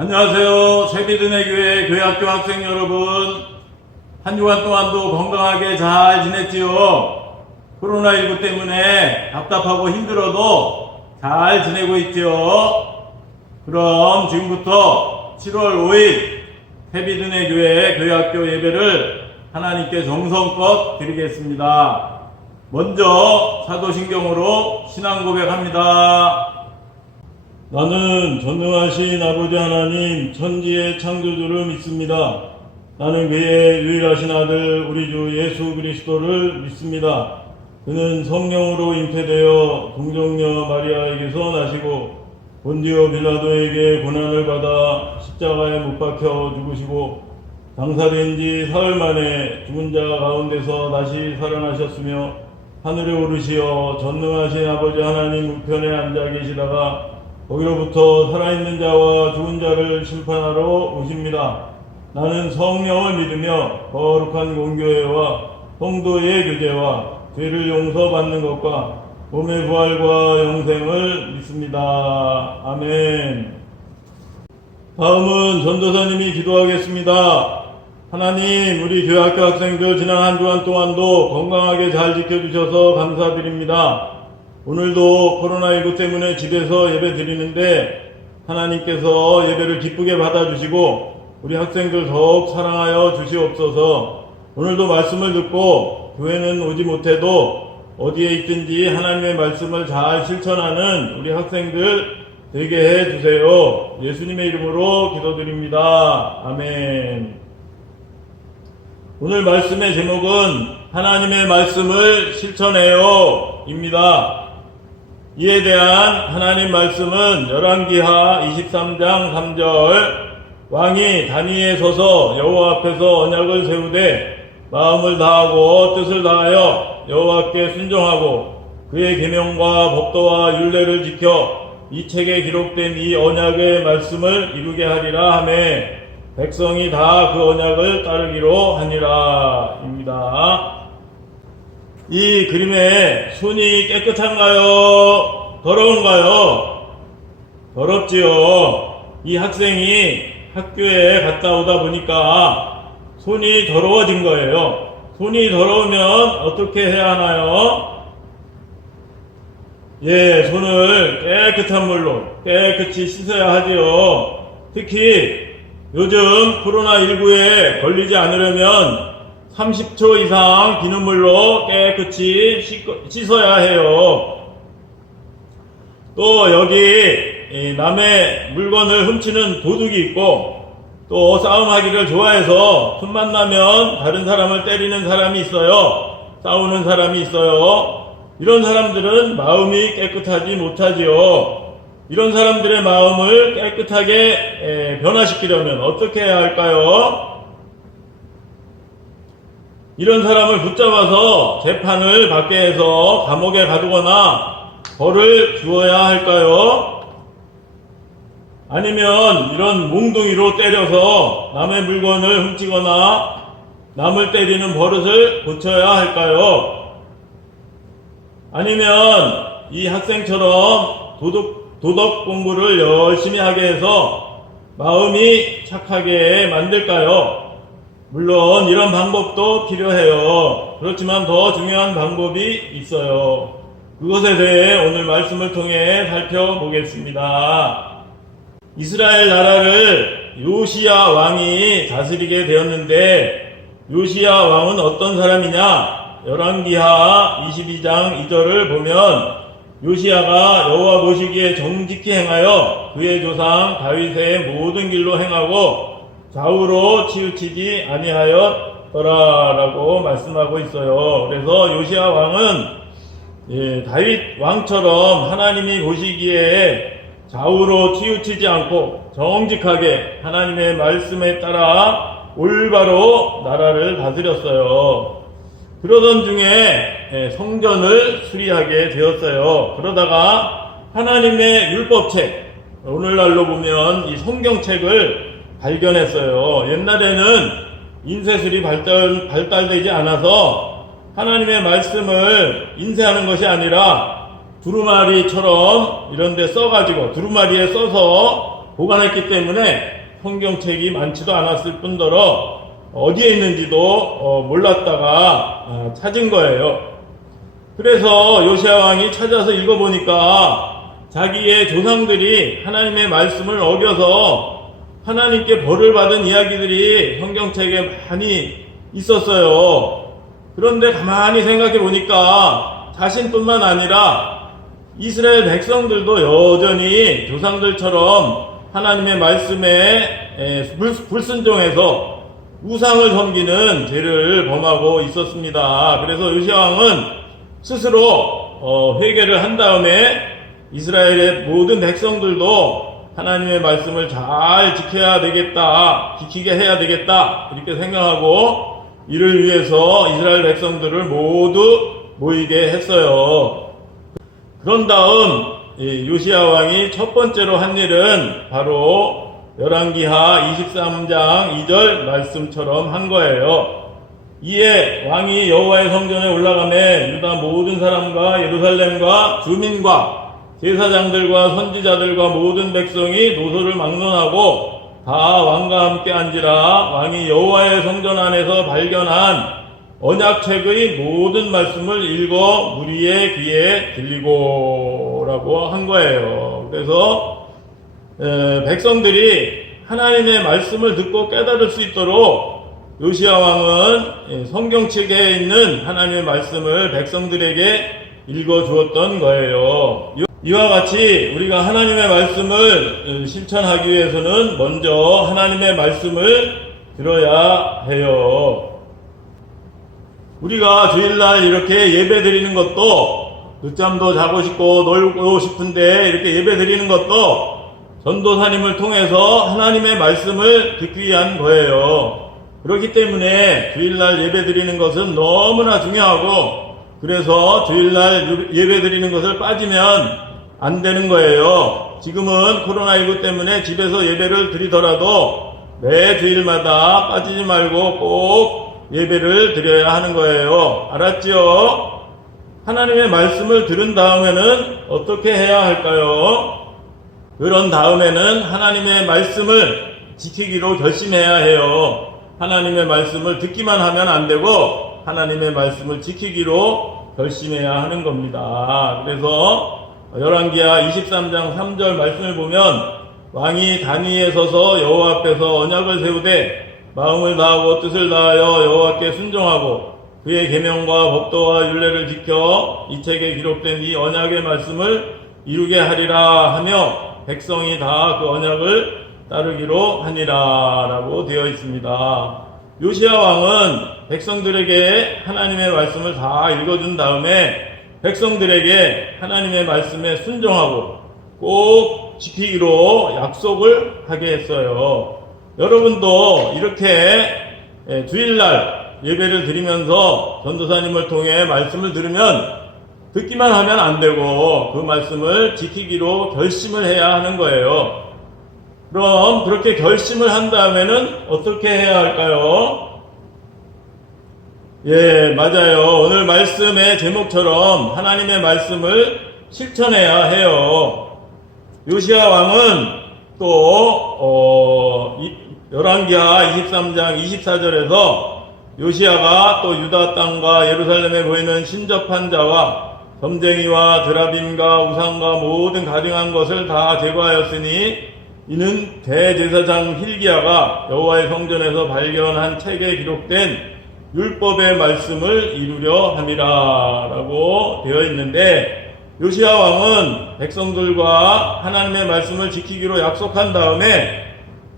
안녕하세요. 새비드네 교회 교회학교 학생 여러분. 한 주간 동안도 건강하게 잘 지냈지요? 코로나19 때문에 답답하고 힘들어도 잘 지내고 있지요? 그럼 지금부터 7월 5일 새비드네 교회 교회학교 예배를 하나님께 정성껏 드리겠습니다. 먼저 사도신경으로 신앙 고백합니다. 나는 전능하신 아버지 하나님 천지의 창조주를 믿습니다. 나는 그의 유일하신 아들 우리 주 예수 그리스도를 믿습니다. 그는 성령으로 잉태되어 동정녀 마리아에게서 나시고 본디오 빌라도에게 고난을 받아 십자가에 못 박혀 죽으시고 장사된 지 사흘 만에 죽은 자 가운데서 다시 살아나셨으며 하늘에 오르시어 전능하신 아버지 하나님 우편에 앉아 계시다가 거기로부터 살아있는 자와 죽은 자를 심판하러 오십니다. 나는 성령을 믿으며 거룩한 공교회와 성도의 교제와 죄를 용서받는 것과 몸의 부활과 영생을 믿습니다. 아멘. 다음은 전도사님이 기도하겠습니다. 하나님, 우리 교회학교 학생들 지난 한 주간 동안도 건강하게 잘 지켜주셔서 감사드립니다. 오늘도 코로나19 때문에 집에서 예배 드리는데 하나님께서 예배를 기쁘게 받아주시고 우리 학생들 더욱 사랑하여 주시옵소서. 오늘도 말씀을 듣고 교회는 오지 못해도 어디에 있든지 하나님의 말씀을 잘 실천하는 우리 학생들 되게 해주세요. 예수님의 이름으로 기도드립니다. 아멘. 오늘 말씀의 제목은 하나님의 말씀을 실천해요 입니다. 이에 대한 하나님 말씀은 열왕기하 23장 3절 왕이 단위에 서서 여호와 앞에서 언약을 세우되 마음을 다하고 뜻을 다하여 여호와께 순종하고 그의 계명과 법도와 율례를 지켜 이 책에 기록된 이 언약의 말씀을 이루게 하리라 하매 백성이 다 그 언약을 따르기로 하니라 입니다. 이 그림의 손이 깨끗한가요? 더러운가요? 더럽지요. 이 학생이 학교에 갔다 오다 보니까 손이 더러워진 거예요. 손이 더러우면 어떻게 해야 하나요? 손을 깨끗한 물로 깨끗이 씻어야 하지요. 특히 요즘 코로나19에 걸리지 않으려면 30초 이상 비눗물로 깨끗이 씻어야 해요. 또 여기 남의 물건을 훔치는 도둑이 있고 또 싸움하기를 좋아해서 틈만 나면 다른 사람을 때리는 사람이 있어요. 싸우는 사람이 있어요. 이런 사람들은 마음이 깨끗하지 못하지요. 이런 사람들의 마음을 깨끗하게 변화시키려면 어떻게 해야 할까요? 이런 사람을 붙잡아서 재판을 받게 해서 감옥에 가두거나 벌을 주어야 할까요? 아니면 이런 몽둥이로 때려서 남의 물건을 훔치거나 남을 때리는 버릇을 고쳐야 할까요? 아니면 이 학생처럼 도덕 공부를 열심히 하게 해서 마음이 착하게 만들까요? 물론 이런 방법도 필요해요. 그렇지만 더 중요한 방법이 있어요. 그것에 대해 오늘 말씀을 통해 살펴보겠습니다. 이스라엘 나라를 요시야 왕이 다스리게 되었는데 요시야 왕은 어떤 사람이냐? 열왕기하 22장 2절을 보면 요시야가 여호와 보시기에 정직히 행하여 그의 조상 다윗의 모든 길로 행하고 좌우로 치우치지 아니하였더라라고 말씀하고 있어요. 그래서 요시야 왕은 다윗 왕처럼 하나님이 보시기에 좌우로 치우치지 않고 정직하게 하나님의 말씀에 따라 올바로 나라를 다스렸어요. 그러던 중에 성전을 수리하게 되었어요. 그러다가 하나님의 율법책, 오늘날로 보면 이 성경책을 발견했어요. 옛날에는 인쇄술이 발달되지 않아서 하나님의 말씀을 인쇄하는 것이 아니라 두루마리처럼 이런 데 써가지고 두루마리에 써서 보관했기 때문에 성경책이 많지도 않았을 뿐더러 어디에 있는지도 몰랐다가 찾은 거예요. 그래서 요시야 왕이 찾아서 읽어보니까 자기의 조상들이 하나님의 말씀을 어겨서 하나님께 벌을 받은 이야기들이 성경책에 많이 있었어요. 그런데 가만히 생각해 보니까 자신뿐만 아니라 이스라엘 백성들도 여전히 조상들처럼 하나님의 말씀에 불순종해서 우상을 섬기는 죄를 범하고 있었습니다. 그래서 요시야 왕은 스스로 회개를 한 다음에 이스라엘의 모든 백성들도 하나님의 말씀을 잘 지켜야 되겠다, 지키게 해야 되겠다 이렇게 생각하고 이를 위해서 이스라엘 백성들을 모두 모이게 했어요. 그런 다음 요시야 왕이 첫 번째로 한 일은 바로 열왕기하 23장 2절 말씀처럼 한 거예요. 이에 왕이 여호와의 성전에 올라가매 유다 모든 사람과 예루살렘과 주민과 제사장들과 선지자들과 모든 백성이 노소를 막론하고 다 왕과 함께 앉으라. 왕이 여호와의 성전 안에서 발견한 언약책의 모든 말씀을 읽어 무리의 귀에 들리고 라고 한 거예요. 그래서 백성들이 하나님의 말씀을 듣고 깨달을 수 있도록 요시야 왕은 성경책에 있는 하나님의 말씀을 백성들에게 읽어 주었던 거예요. 이와 같이 우리가 하나님의 말씀을 실천하기 위해서는 먼저 하나님의 말씀을 들어야 해요. 우리가 주일날 이렇게 예배 드리는 것도 늦잠도 자고 싶고 놀고 싶은데 이렇게 예배 드리는 것도 전도사님을 통해서 하나님의 말씀을 듣기 위한 거예요. 그렇기 때문에 주일날 예배 드리는 것은 너무나 중요하고 그래서 주일날 예배 드리는 것을 빠지면 안 되는 거예요. 지금은 코로나19 때문에 집에서 예배를 드리더라도 매 주일마다 빠지지 말고 꼭 예배를 드려야 하는 거예요. 알았죠? 하나님의 말씀을 들은 다음에는 어떻게 해야 할까요? 그런 다음에는 하나님의 말씀을 지키기로 결심해야 해요. 하나님의 말씀을 듣기만 하면 안 되고 하나님의 말씀을 지키기로 결심해야 하는 겁니다. 그래서 열왕기하 23장 3절 말씀을 보면 왕이 단 위에 서서 여호와 앞에서 언약을 세우되 마음을 다하고 뜻을 다하여 여호와께 순종하고 그의 계명과 법도와 율례를 지켜 이 책에 기록된 이 언약의 말씀을 이루게 하리라 하며 백성이 다 그 언약을 따르기로 하니라 라고 되어 있습니다. 요시야 왕은 백성들에게 하나님의 말씀을 다 읽어준 다음에 백성들에게 하나님의 말씀에 순종하고 꼭 지키기로 약속을 하게 했어요. 여러분도 이렇게 주일날 예배를 드리면서 전도사님을 통해 말씀을 들으면 듣기만 하면 안 되고 그 말씀을 지키기로 결심을 해야 하는 거예요. 그럼 그렇게 결심을 한 다음에는 어떻게 해야 할까요? 예, 맞아요. 오늘 말씀의 제목처럼 하나님의 말씀을 실천해야 해요. 요시야 왕은 또 열왕기하 23장 24절에서 요시야가 또 유다 땅과 예루살렘에 보이는 신접한 자와 점쟁이와 드라빔과 우상과 모든 가증한 것을 다 제거하였으니 이는 대제사장 hil기야가 여호와의 성전에서 발견한 책에 기록된 율법의 말씀을 이루려 함이라 라고 되어 있는데 요시야 왕은 백성들과 하나님의 말씀을 지키기로 약속한 다음에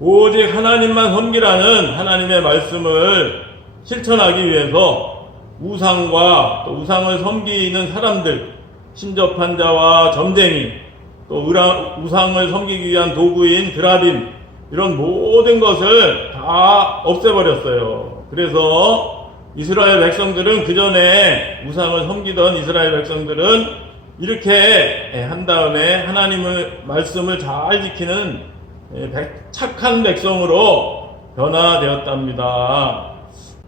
오직 하나님만 섬기라는 하나님의 말씀을 실천하기 위해서 우상과 또 우상을 섬기는 사람들, 신접한 자와 점쟁이, 또 우상을 섬기기 위한 도구인 드라빔 이런 모든 것을 다 없애버렸어요. 그래서 이스라엘 백성들은 그 전에 우상을 섬기던 이스라엘 백성들은 이렇게 한 다음에 하나님의 말씀을 잘 지키는 착한 백성으로 변화되었답니다.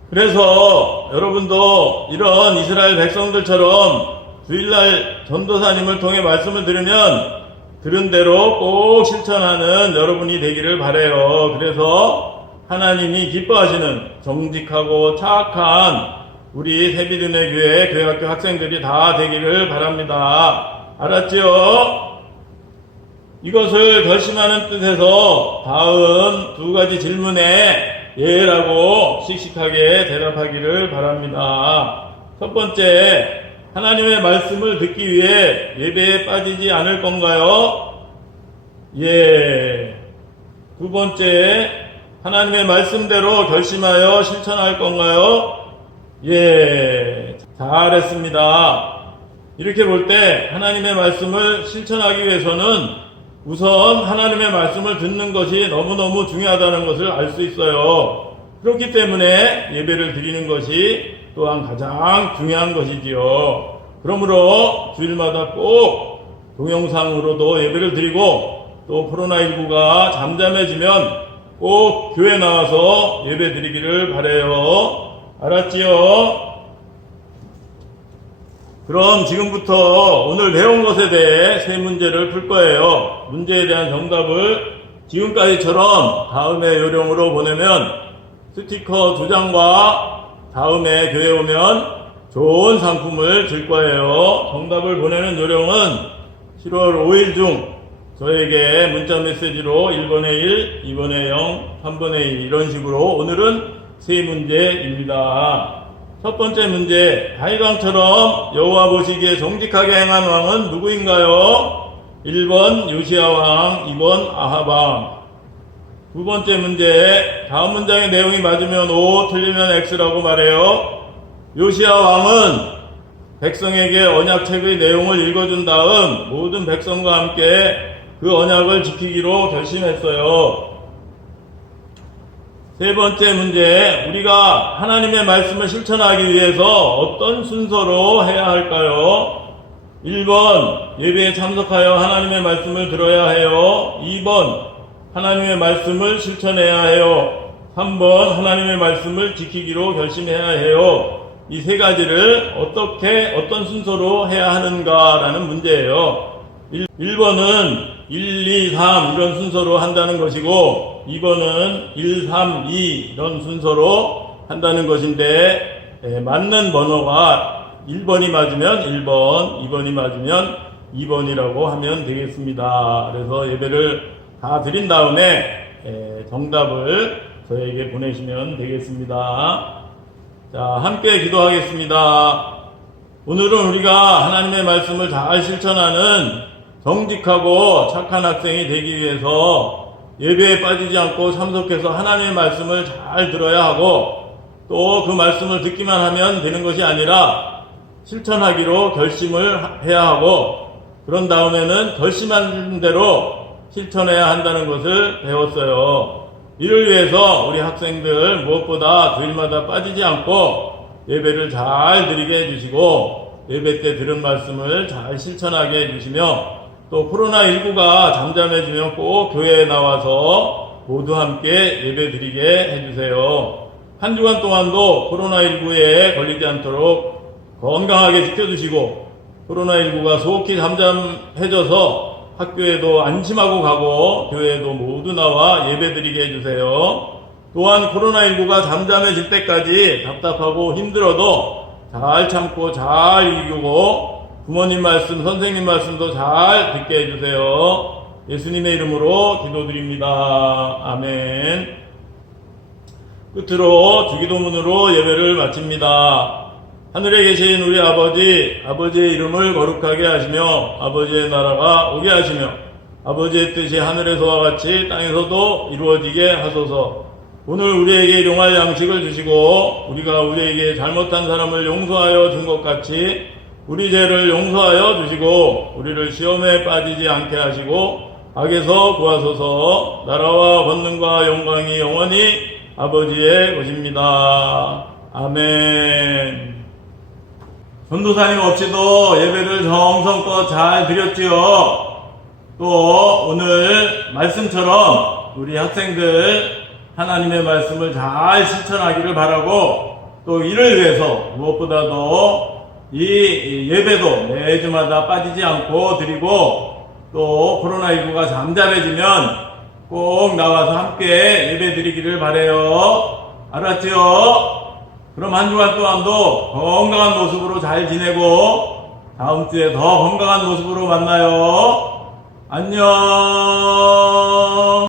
그래서 여러분도 이런 이스라엘 백성들처럼 주일날 전도사님을 통해 말씀을 들으면 들은 대로 꼭 실천하는 여러분이 되기를 바라요. 그래서 하나님이 기뻐하시는 정직하고 착한 우리 새비둔의 교회 교회학교 학생들이 다 되기를 바랍니다. 알았지요? 이것을 결심하는 뜻에서 다음 두 가지 질문에 예라고 씩씩하게 대답하기를 바랍니다. 첫 번째, 하나님의 말씀을 듣기 위해 예배에 빠지지 않을 건가요? 예. 두 번째, 하나님의 말씀대로 결심하여 실천할 건가요? 예. 잘했습니다. 이렇게 볼 때 하나님의 말씀을 실천하기 위해서는 우선 하나님의 말씀을 듣는 것이 너무너무 중요하다는 것을 알 수 있어요. 그렇기 때문에 예배를 드리는 것이 또한 가장 중요한 것이지요. 그러므로 주일마다 꼭 동영상으로도 예배를 드리고 또 코로나19가 잠잠해지면 꼭 교회 나와서 예배 드리기를 바라요. 알았지요? 그럼 지금부터 오늘 배운 것에 대해 세 문제를 풀 거예요. 문제에 대한 정답을 지금까지처럼 다음에 요령으로 보내면 스티커 2장과 다음에 교회 오면 좋은 상품을 줄 거예요. 정답을 보내는 요령은 7월 5일 중 저에게 문자 메시지로 1번에 1, 2번에 0, 3번에 2 이런 식으로 오늘은 세 문제입니다. 첫 번째 문제, 다윗왕처럼 여호와 보시기에 정직하게 행한 왕은 누구인가요? 1번 요시야 왕, 2번 아합 왕. 두 번째 문제, 다음 문장의 내용이 맞으면 O, 틀리면 X라고 말해요. 요시야 왕은 백성에게 언약책의 내용을 읽어준 다음 모든 백성과 함께 그 언약을 지키기로 결심했어요. 세 번째 문제, 우리가 하나님의 말씀을 실천하기 위해서 어떤 순서로 해야 할까요? 1번, 예배에 참석하여 하나님의 말씀을 들어야 해요. 2번, 하나님의 말씀을 실천해야 해요. 3번, 하나님의 말씀을 지키기로 결심해야 해요. 이 세 가지를 어떤 순서로 해야 하는가라는 문제예요. 1번은 1, 2, 3 이런 순서로 한다는 것이고 2번은 1, 3, 2 이런 순서로 한다는 것인데 맞는 번호가 1번이 맞으면 1번, 2번이 맞으면 2번이라고 하면 되겠습니다. 그래서 예배를 다 드린 다음에 정답을 저에게 보내시면 되겠습니다. 자, 함께 기도하겠습니다. 오늘은 우리가 하나님의 말씀을 잘 실천하는 정직하고 착한 학생이 되기 위해서 예배에 빠지지 않고 참석해서 하나님의 말씀을 잘 들어야 하고 또 그 말씀을 듣기만 하면 되는 것이 아니라 실천하기로 결심을 해야 하고 그런 다음에는 결심한 대로 실천해야 한다는 것을 배웠어요. 이를 위해서 우리 학생들 무엇보다 주일마다 빠지지 않고 예배를 잘 드리게 해주시고 예배 때 들은 말씀을 잘 실천하게 해주시며 또 코로나19가 잠잠해지면 꼭 교회에 나와서 모두 함께 예배 드리게 해주세요. 한 주간 동안도 코로나19에 걸리지 않도록 건강하게 지켜주시고 코로나19가 속히 잠잠해져서 학교에도 안심하고 가고 교회에도 모두 나와 예배 드리게 해주세요. 또한 코로나19가 잠잠해질 때까지 답답하고 힘들어도 잘 참고 잘 이기고 부모님 말씀, 선생님 말씀도 잘 듣게 해주세요. 예수님의 이름으로 기도드립니다. 아멘. 끝으로 주기도문으로 예배를 마칩니다. 하늘에 계신 우리 아버지, 아버지의 이름을 거룩하게 하시며 아버지의 나라가 오게 하시며 아버지의 뜻이 하늘에서와 같이 땅에서도 이루어지게 하소서. 오늘 우리에게 일용할 양식을 주시고 우리가 우리에게 잘못한 사람을 용서하여 준 것 같이 우리 죄를 용서하여 주시고 우리를 시험에 빠지지 않게 하시고 악에서 구하소서. 나라와 권능과 영광이 영원히 아버지의 것입니다. 아멘. 전도사님 없이도 예배를 정성껏 잘 드렸지요. 또 오늘 말씀처럼 우리 학생들 하나님의 말씀을 잘 실천하기를 바라고 또 이를 위해서 무엇보다도 이 예배도 매주마다 빠지지 않고 드리고 또 코로나19가 잠잠해지면 꼭 나와서 함께 예배드리기를 바라요. 알았죠? 그럼 한 주간 또한도 건강한 모습으로 잘 지내고 다음 주에 더 건강한 모습으로 만나요. 안녕.